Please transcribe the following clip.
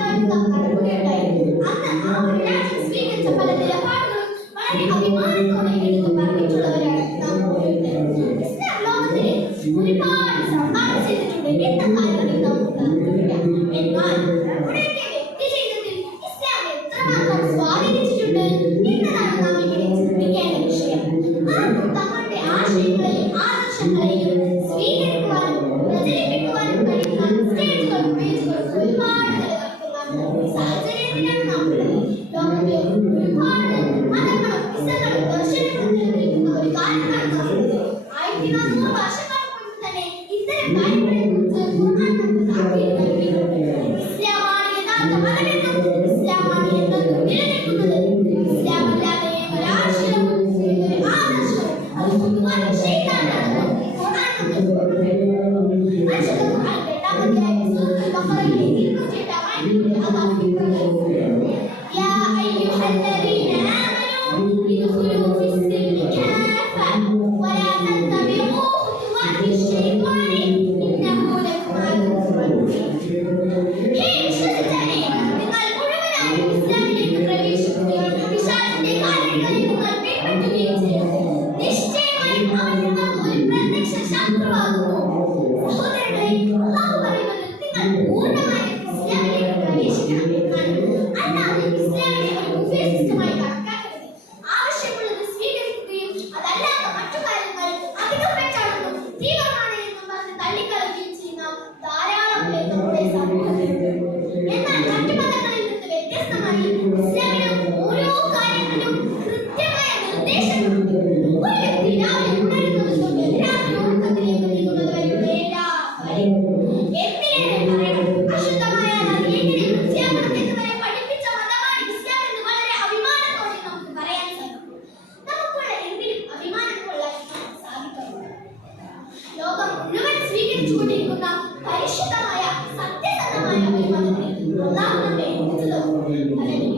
അന്ന് ആ ഒരു രാജ്യം സ്വീകരിച്ച പല നിലപാടുകളും വളരെ അഭിമാനത്തോടെ എടുത്തു പറഞ്ഞിട്ടുള്ളവരാണ്. ഒരുപാട് മതങ്ങളും വിസകളും ദർശനങ്ങളും Thank you. ജീവിച്ചുകൊണ്ടിരിക്കുന്ന പരിശുദ്ധമായ സത്യസന്ധമായ ഒരു മതത്തെ ഒന്നാമതം എഴുതുന്നതോ